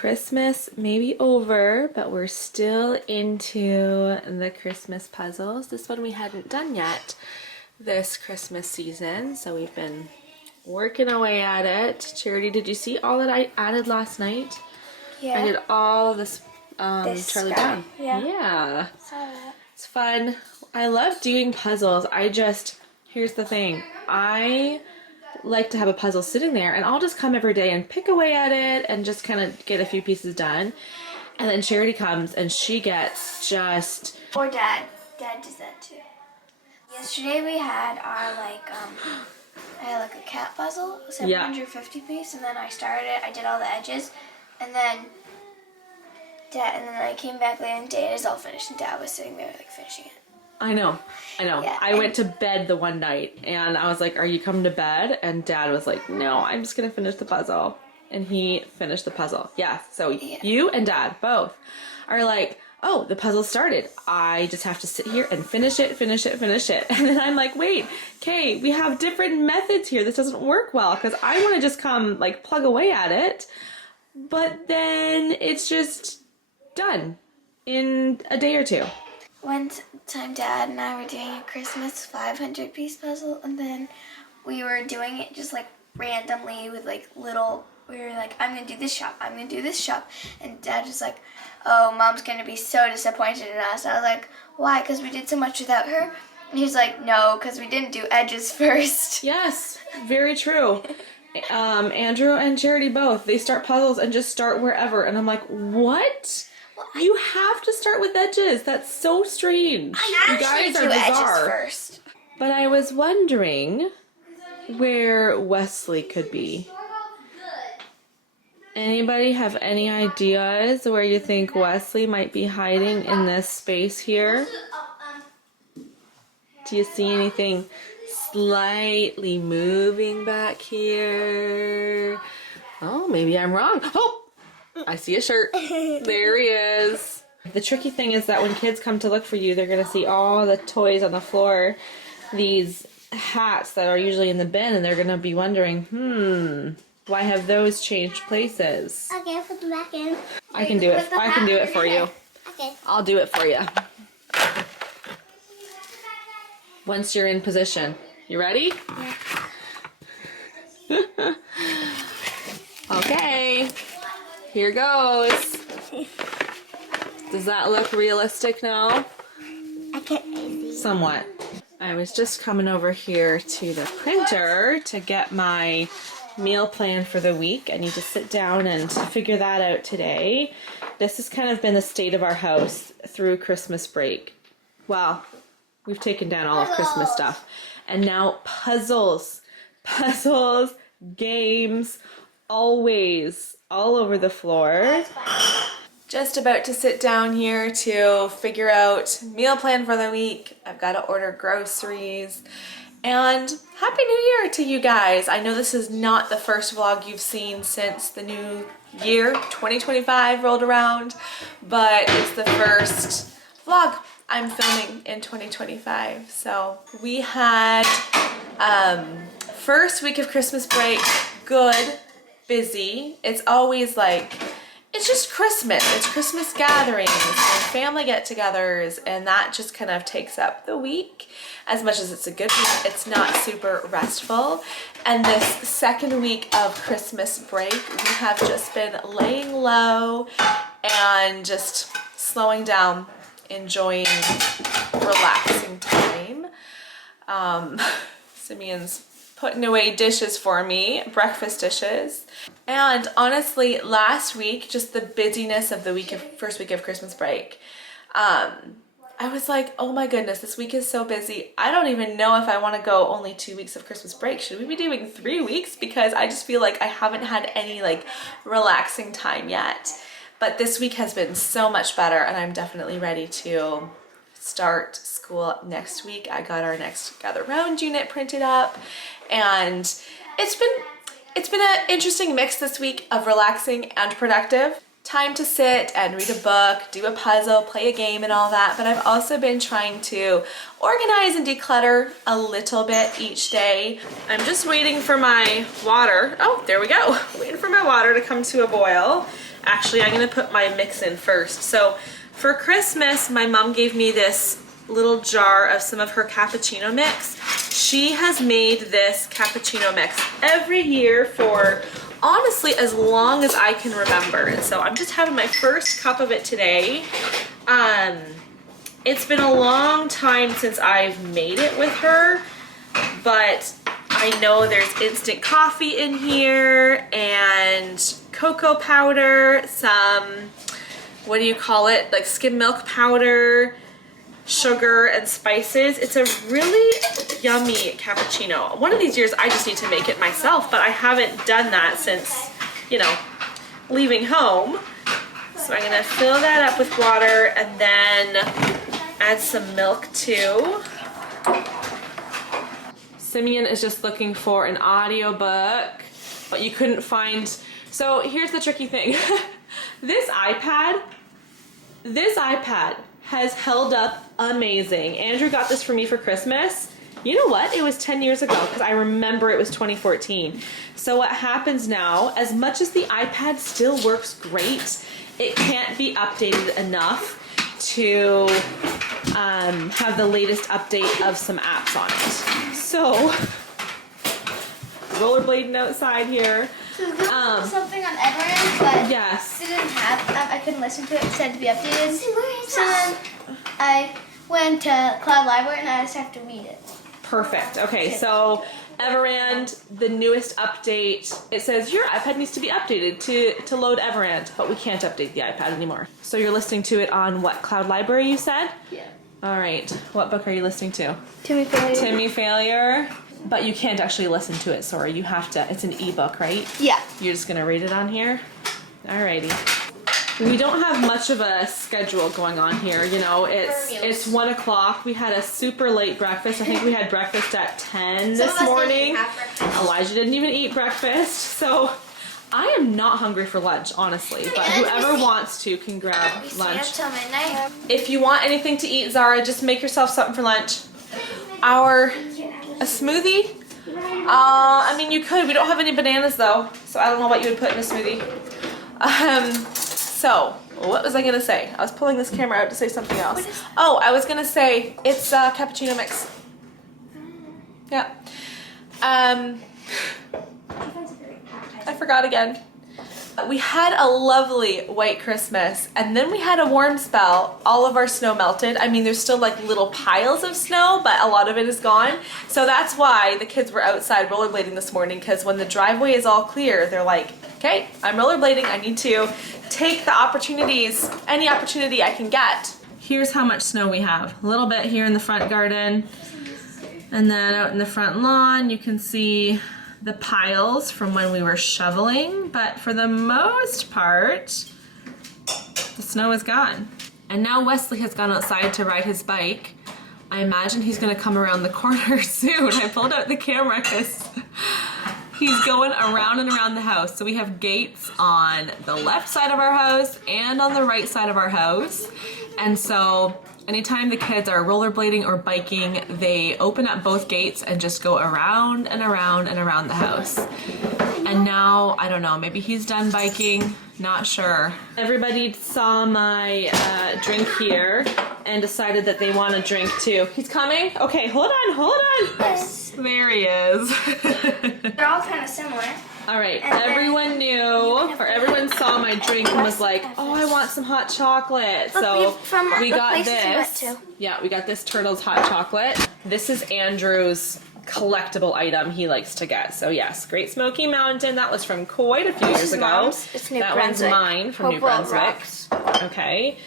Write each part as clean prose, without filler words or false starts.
Christmas may be over, but we're still into the Christmas puzzles. This one we hadn't done yet this Christmas season, so we've been working away at it. Charity, did you see all that I added last night? Yeah. I did all this, This Charlie guy. Brown. Yeah. Saw that. It's fun. I love doing puzzles. Here's the thing. I like to have a puzzle sitting there, and I'll just come every day and pick away at it and just kind of get a few pieces done. And then Charity comes and she gets just... Or Dad. Dad does that too. Yesterday we had our I had like a cat puzzle, 750 piece, and then I did all the edges, and then I came back later and Dad is all finished, and Dad was sitting there like finishing it. I know. Yeah, I went to bed the one night and I was like, are you coming to bed? And Dad was like, no, I'm just going to finish the puzzle. And he finished the puzzle. Yeah. So you and Dad both are like, oh, the puzzle started. I just have to sit here and finish it. And then I'm like, wait, okay, we have different methods here. This doesn't work well because I want to just come like plug away at it. But then it's just done in a day or two. One time Dad and I were doing a Christmas 500 piece puzzle, and then we were doing it just like randomly with like little, we were like, I'm going to do this shop, I'm going to do this shop. And Dad was like, oh, Mom's going to be so disappointed in us. And I was like, why? Because we did so much without her? And he's like, no, because we didn't do edges first. Yes, very true. Andrew and Charity both, they start puzzles and just start wherever. And I'm like, what? You have to start with edges. That's so strange. You guys are bizarre. Edges first. But I was wondering where Wesley could be. Anybody have any ideas where you think Wesley might be hiding in this space here? Do you see anything slightly moving back here? Oh, maybe I'm wrong. Oh! I see a shirt. There he is. The tricky thing is that when kids come to look for you, they're going to see all the toys on the floor, these hats that are usually in the bin, and they're going to be wondering, why have those changed places? Okay, put them back in. I can do it. I can do it for you. Okay. I'll do it for you. Once you're in position. You ready? Yeah. Okay. Here goes. Does that look realistic now? I can't see. Somewhat. I was just coming over here to the printer to get my meal plan for the week. I need to sit down and figure that out today. This has kind of been the state of our house through Christmas break. Well, we've taken down all of Christmas stuff. And now puzzles, games, always all over the floor. Just about to sit down here to figure out meal plan for the week. I've got to order groceries. And Happy New Year to you guys. I know this is not the first vlog you've seen since the new year, 2025, rolled around, but it's the first vlog I'm filming in 2025. So we had first week of Christmas break, good, busy. It's always like, it's just Christmas. It's Christmas gatherings and family get-togethers, and that just kind of takes up the week. As much as it's a good week, it's not super restful. And this second week of Christmas break, we have just been laying low and just slowing down, enjoying relaxing time. Simeon's putting away dishes for me, breakfast dishes. And honestly, last week, just the busyness of the first week of Christmas break, I was like, oh my goodness, this week is so busy. I don't even know if I want to go only 2 weeks of Christmas break. Should we be doing 3 weeks? Because I just feel like I haven't had any like relaxing time yet. But this week has been so much better, and I'm definitely ready to start school next week. I got our next Gather Round unit printed up, and it's been an interesting mix this week of relaxing and productive. Time to sit and read a book, do a puzzle, play a game and all that, but I've also been trying to organize and declutter a little bit each day. I'm just waiting for my water. Oh, there we go. Waiting for my water to come to a boil Actually, I'm gonna put my mix in first. So for Christmas, my mom gave me this little jar of some of her cappuccino mix. She has made this cappuccino mix every year for honestly as long as I can remember. And so I'm just having my first cup of it today. It's been a long time since I've made it with her, but I know there's instant coffee in here and cocoa powder, some, what do you call it, like skim milk powder, sugar and spices. It's a really yummy cappuccino. One of these years I just need to make it myself, but I haven't done that since, you know, leaving home. So I'm gonna fill that up with water and then add some milk too. Simeon is just looking for an audiobook, but you couldn't find. So here's the tricky thing. This iPad has held up amazing. Andrew got this for me for Christmas. You know what? It was 10 years ago because I remember it was 2014. So what happens now, as much as the iPad still works great, it can't be updated enough to have the latest update of some apps on it. So, rollerblading outside here. So this was something on Everend, but yes, it didn't have, I couldn't listen to it, it said to be updated. So then I went to Cloud Library and I just have to read it. Perfect. Okay, so Everand, the newest update, it says your iPad needs to be updated to load Everand, but we can't update the iPad anymore. So you're listening to it on what, Cloud Library you said? Yeah. All right, what book are you listening to? Timmy Failure. Timmy Failure, but you can't actually listen to it, sorry, you have to, it's an ebook, right? Yeah. You're just gonna read it on here? Alrighty. We don't have much of a schedule going on here, you know, it's 1 o'clock. We had a super late breakfast. I think we had breakfast at 10 this morning. Elijah didn't even eat breakfast, so I am not hungry for lunch, honestly, but whoever wants to can grab lunch. Until midnight. If you want anything to eat, Zara, just make yourself something for lunch. A smoothie? I mean, you could. We don't have any bananas though, so I don't know what you would put in a smoothie. So, what was I gonna say? I was pulling this camera out to say something else. Oh, I was gonna say it's cappuccino mix. Yeah. I forgot again. We had a lovely white Christmas and then we had a warm spell. All of our snow melted. I mean, there's still like little piles of snow, but a lot of it is gone. So that's why the kids were outside rollerblading this morning, because when the driveway is all clear, they're like, okay, I'm rollerblading. I need to take the opportunities, any opportunity I can get. Here's how much snow we have. A little bit here in the front garden. And then out in the front lawn, you can see the piles from when we were shoveling, but for the most part, the snow is gone. And now Wesley has gone outside to ride his bike. I imagine he's gonna come around the corner soon. I pulled out the camera because he's going around and around the house. So we have gates on the left side of our house and on the right side of our house. And so anytime the kids are rollerblading or biking, they open up both gates and just go around and around and around the house. And now, I don't know, maybe he's done biking, not sure. Everybody saw my drink here and decided that they want a drink too. He's coming? Okay, hold on. Yes. There he is. They're all kind of similar. All right, everyone knew, or everyone saw my drink and was like, oh, I want some hot chocolate. So we got this. Yeah, we got this Turtles hot chocolate. This is Andrew's collectible item he likes to get. So yes, Great Smoky Mountain. That was from quite a few years ago. Mom's. It's New that Brunswick. one's mine from New Brunswick. Okay.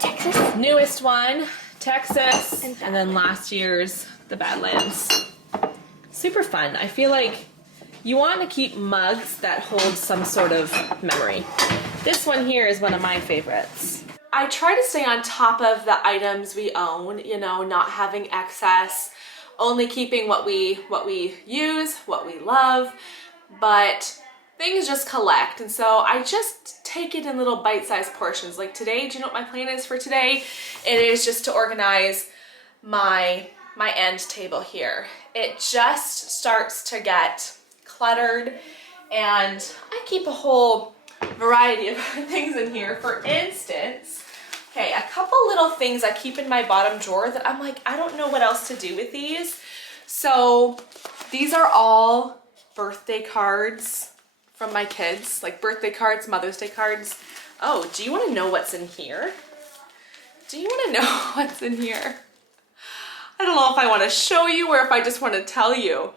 Texas. Newest one, Texas. And then last year's, the Badlands. Super fun. I feel like you want to keep mugs that hold some sort of memory. This one here is one of my favorites. I try to stay on top of the items we own, you know, not having excess, only keeping what we use, what we love, but things just collect. And so I just take it in little bite-sized portions. Like today, do you know what my plan is for today? It is just to organize my end table here. It just starts to get cluttered, and I keep a whole variety of things in here. For instance, okay, a couple little things I keep in my bottom drawer that I'm like, I don't know what else to do with these. So these are all birthday cards from my kids, like birthday cards, Mother's Day cards. Oh, do you want to know what's in here? Do you want to know what's in here? I don't know if I want to show you or if I just want to tell you.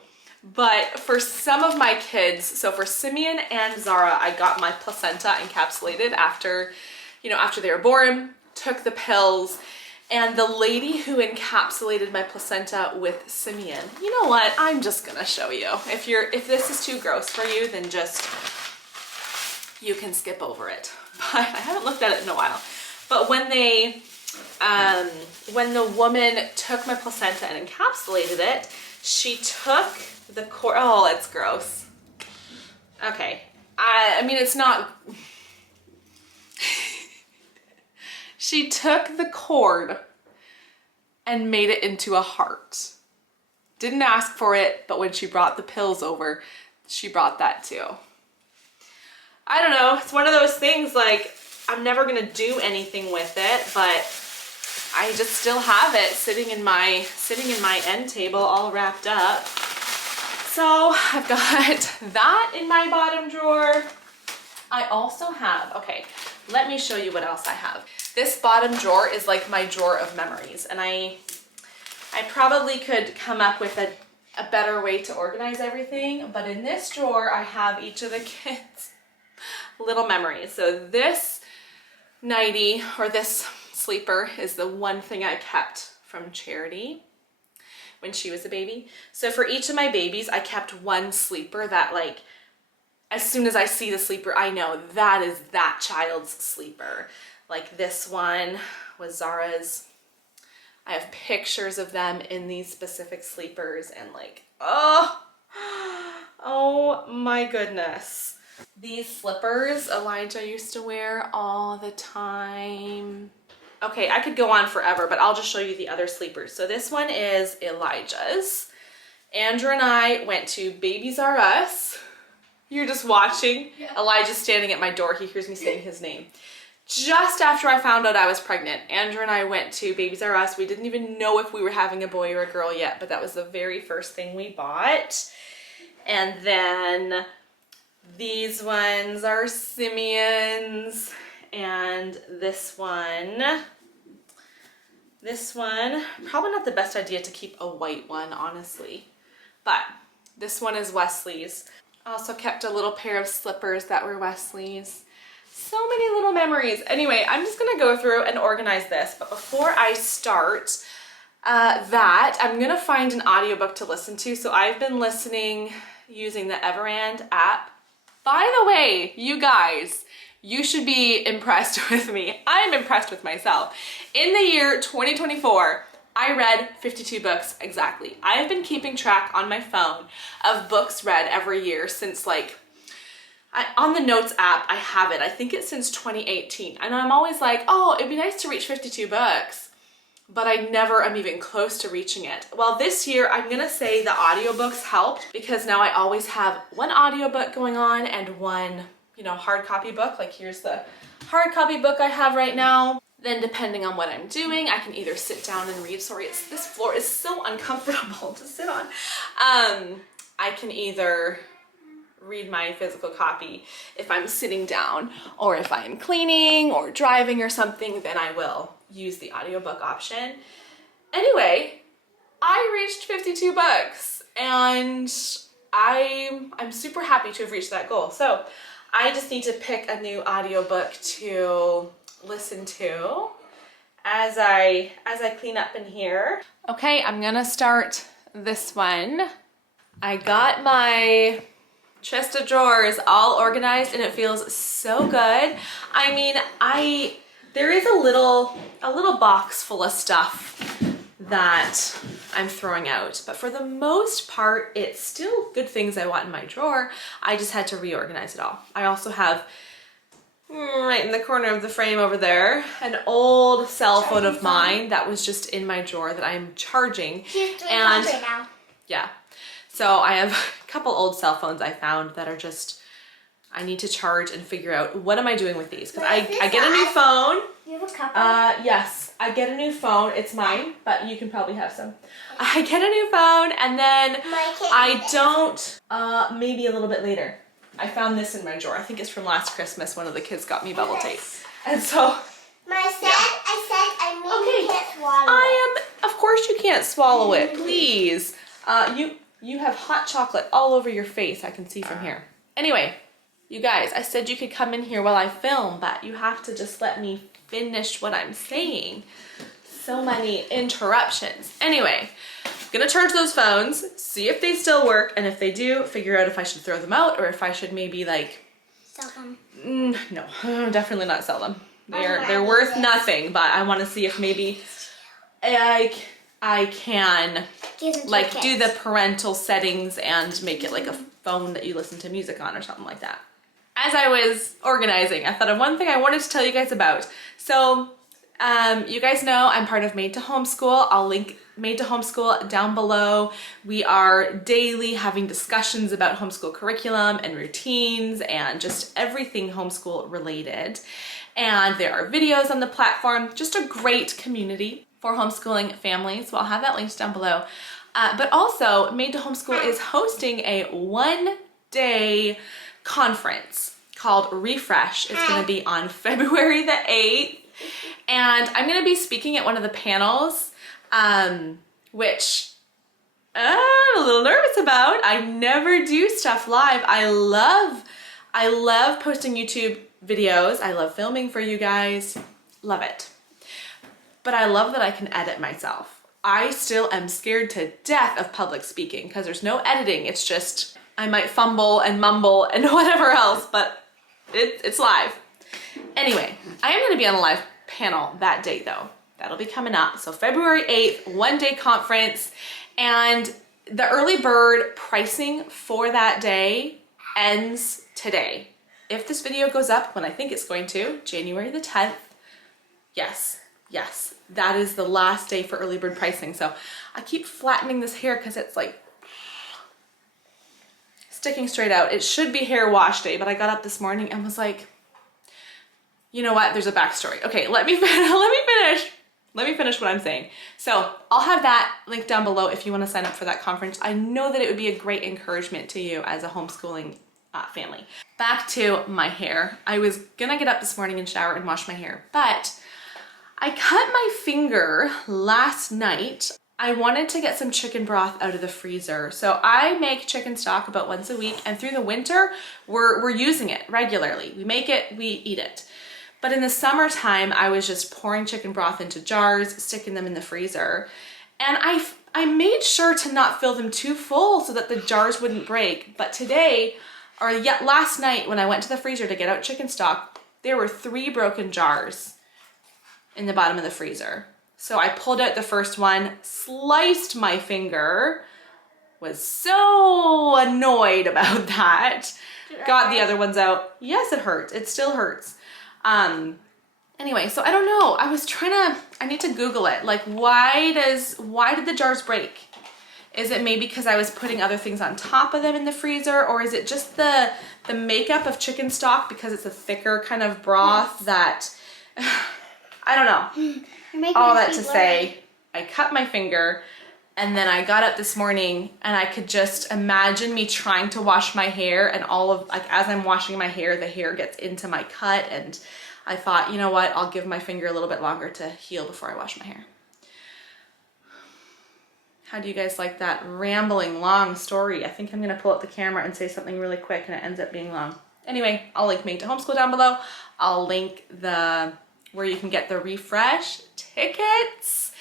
But for some of my kids, so for Simeon and Zara, I got my placenta encapsulated after, you know, after they were born, took the pills, and the lady who encapsulated my placenta with Simeon, you know what? I'm just gonna show you. If this is too gross for you, then just, you can skip over it. But I haven't looked at it in a while. But when they, when the woman took my placenta and encapsulated it, she took the cord. Oh, it's gross. Okay. I mean, it's not. She took the cord and made it into a heart. Didn't ask for it, but when she brought the pills over, she brought that too. I don't know. It's one of those things, like, I'm never gonna do anything with it, but I just still have it sitting in my end table all wrapped up. So I've got that in my bottom drawer. I also have, okay, let me show you what else I have. This bottom drawer is like my drawer of memories, and I probably could come up with a better way to organize everything, but in this drawer I have each of the kids' little memories. So this nightie, or this sleeper, is the one thing I kept from Charity when she was a baby. So for each of my babies, I kept one sleeper that, like, as soon as I see the sleeper, I know that is that child's sleeper. Like this one was Zara's. I have pictures of them in these specific sleepers, and like, oh my goodness. These slippers Elijah used to wear all the time. Okay, I could go on forever, but I'll just show you the other sleepers. So this one is Elijah's. Andrew and I went to Babies R Us. You're just watching. Yeah. Elijah's standing at my door. He hears me saying his name. Just after I found out I was pregnant, Andrew and I went to Babies R Us. We didn't even know if we were having a boy or a girl yet, but that was the very first thing we bought. And then these ones are Simeon's, and this one, probably not the best idea to keep a white one, honestly, but this one is Wesley's. I also kept a little pair of slippers that were Wesley's. So many little memories. Anyway, I'm just gonna go through and organize this, but before I start that, I'm gonna find an audiobook to listen to. So I've been listening using the Everand app. By the way, you guys, you should be impressed with me. I'm impressed with myself. In the year 2024, I read 52 books exactly. I have been keeping track on my phone of books read every year since, like, on the notes app, I have it. I think it's since 2018. And I'm always like, oh, it'd be nice to reach 52 books. But I never am even close to reaching it. Well, this year, I'm gonna say the audiobooks helped, because now I always have one audiobook going on and one, you know, hard copy book. Like, here's the hard copy book I have right now. Then depending on what I'm doing, I can either sit down and read. Sorry, this floor is so uncomfortable to sit on. I can either read my physical copy if I'm sitting down, or if I'm cleaning or driving or something, then I will use the audiobook option. Anyway, I reached 52 books, and I'm super happy to have reached that goal. So I just need to pick a new audiobook to listen to as I clean up in here. Okay, I'm gonna start this one. I got my chest of drawers all organized, and it feels so good. I mean, there is a little box full of stuff that I'm throwing out, but for the most part, it's still good things I want in my drawer. I just had to reorganize it all. I also have, right in the corner of the frame over there, an old cell phone of mine that was just in my drawer that I'm charging. And right now. yeah, so I have a couple old cell phones I found that are just I need to charge and figure out what am I doing with these, because I What is get a this new size? phone. You have a couple? Yes, I get a new phone. It's mine, but you can probably have some. I get a new phone, and then I don't, maybe a little bit later. I found this in my drawer. I think it's from last Christmas. One of the kids got me bubble tape. And so, I mean you can't swallow of course you can't swallow it, please. You have hot chocolate all over your face, I can see from here. Anyway, you guys, I said you could come in here while I film, but you have to just let me finish what I'm saying. So many interruptions. Anyway, I'm gonna charge those phones, see if they still work, and if they do, figure out if I should throw them out or if I should maybe like... Sell them. No, definitely not sell them. They're worth nothing, but I want to see if maybe I can like do the parental settings and make it like a phone that you listen to music on or something like that. As I was organizing, I thought of one thing I wanted to tell you guys about. So you guys know I'm part of Made to Homeschool. I'll link Made to Homeschool down below. We are daily having discussions about homeschool curriculum and routines and just everything homeschool related. And there are videos on the platform, just a great community for homeschooling families. So I'll have that linked down below. But also, Made to Homeschool is hosting a one-day conference called Refresh. It's going to be on February the 8th. And I'm going to be speaking at one of the panels, which I'm a little nervous about. I never do stuff live. I love posting YouTube videos. I love filming for you guys. Love it. But I love that I can edit myself. I still am scared to death of public speaking because there's no editing. It's just, I might fumble and mumble and whatever else, but it's live. Anyway, I am going to be on a live panel that day though. That'll be coming up. So February 8th, one-day conference, and the early bird pricing for that day ends today. If this video goes up when I think it's going to, January the 10th, yes, that is the last day for early bird pricing. So I keep flattening this hair because it's like sticking straight out. It should be hair wash day, but I got up this morning and was like, you know what, there's a backstory. Okay, let me finish what I'm saying. So I'll have that link down below if you want to sign up for that conference. I know that it would be a great encouragement to you as a homeschooling family. Back to my hair. I was gonna get up this morning and shower and wash my hair, but I cut my finger last night. I wanted to get some chicken broth out of the freezer. So I make chicken stock about once a week, and through the winter, we're using it regularly. We make it, we eat it. But in the summertime, I was just pouring chicken broth into jars, sticking them in the freezer. And I made sure to not fill them too full so that the jars wouldn't break. But today, or yet last night when I went to the freezer to get out chicken stock, there were 3 broken jars in the bottom of the freezer. So I pulled out the first one, sliced my finger, was so annoyed about that. Got the other ones out. Yes, it hurts. It still hurts. Anyway, so I don't know. I need to Google it. Like, why did the jars break? Is it maybe because I was putting other things on top of them in the freezer, or is it just the makeup of chicken stock because it's a thicker kind of broth that, I don't know. All that to say, I cut my finger and then I got up this morning and I could just imagine me trying to wash my hair, and as I'm washing my hair, the hair gets into my cut, and I thought, you know what, I'll give my finger a little bit longer to heal before I wash my hair. How do you guys like that rambling long story? I think I'm gonna pull up the camera and say something really quick and it ends up being long. Anyway, I'll link Made to Homeschool down below. I'll link where you can get the Refresh tickets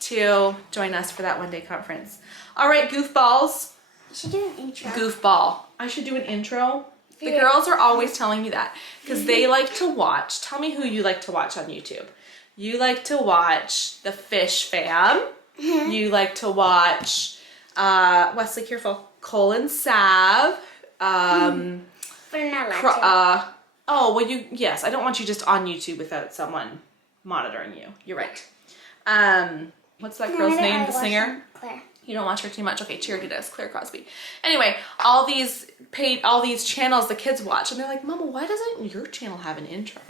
to join us for that one-day conference. All right, goofballs. You should do an intro. Goofball. I should do an intro. The girls are always telling me that because they like to watch. Tell me who you like to watch on YouTube. You like to watch the Fish Fam. You like to watch Wesley, careful. Cole and Sav. But not allowed to. Oh, well, yes, I don't want you just on YouTube without someone monitoring you. You're right. What's that girl's name, the singer? Claire. You don't watch her too much. Okay, Charity does. Claire Crosby. Anyway, all these channels the kids watch, and they're like, Mama, why doesn't your channel have an intro?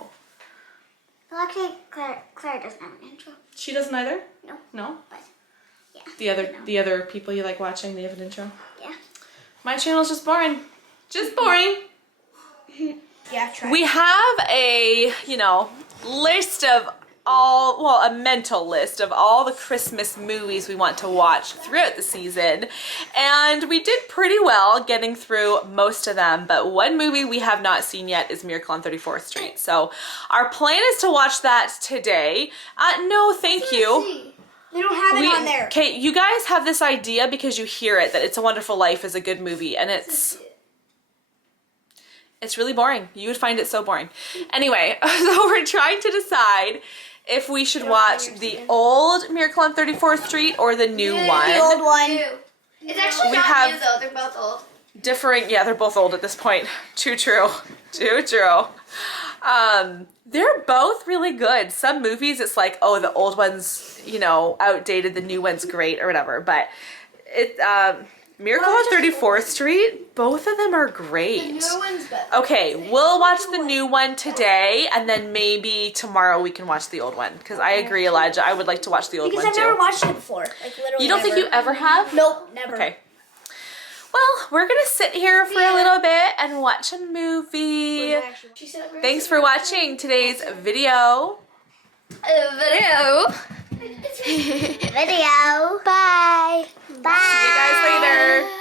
Well, actually, Claire doesn't have an intro. She doesn't either? No. No? But, yeah. The other people you like watching, they have an intro? Yeah. My channel's just boring. Just boring. Yeah, try. We have a, list of a mental list of all the Christmas movies we want to watch throughout the season. And we did pretty well getting through most of them, but one movie we have not seen yet is Miracle on 34th Street. So our plan is to watch that today. No, thank you. They don't have it on there. Okay, you guys have this idea because you hear it that It's a Wonderful Life is a good movie, and it's really boring. You would find it so boring. Anyway, so we're trying to decide if we should watch the old Miracle on 34th Street or the new one. The old one. It's actually We not have- new, though. They're both old. They're both old at this point. Too true. Too true. They're both really good. Some movies, it's like, oh, the old one's, outdated, the new one's great or whatever. But Miracle on 34th Street, both of them are great. The new one's better. Okay, we'll watch the new one today, and then maybe tomorrow we can watch the old one. Because I agree, Elijah, I would like to watch the old Because one I've too. never watched it before. Like literally. You don't think you ever have? Nope, never. Okay. Well, we're gonna sit here for a little bit and watch a movie. Thanks for watching today's video. Video. Video. Bye. Bye. See you guys later.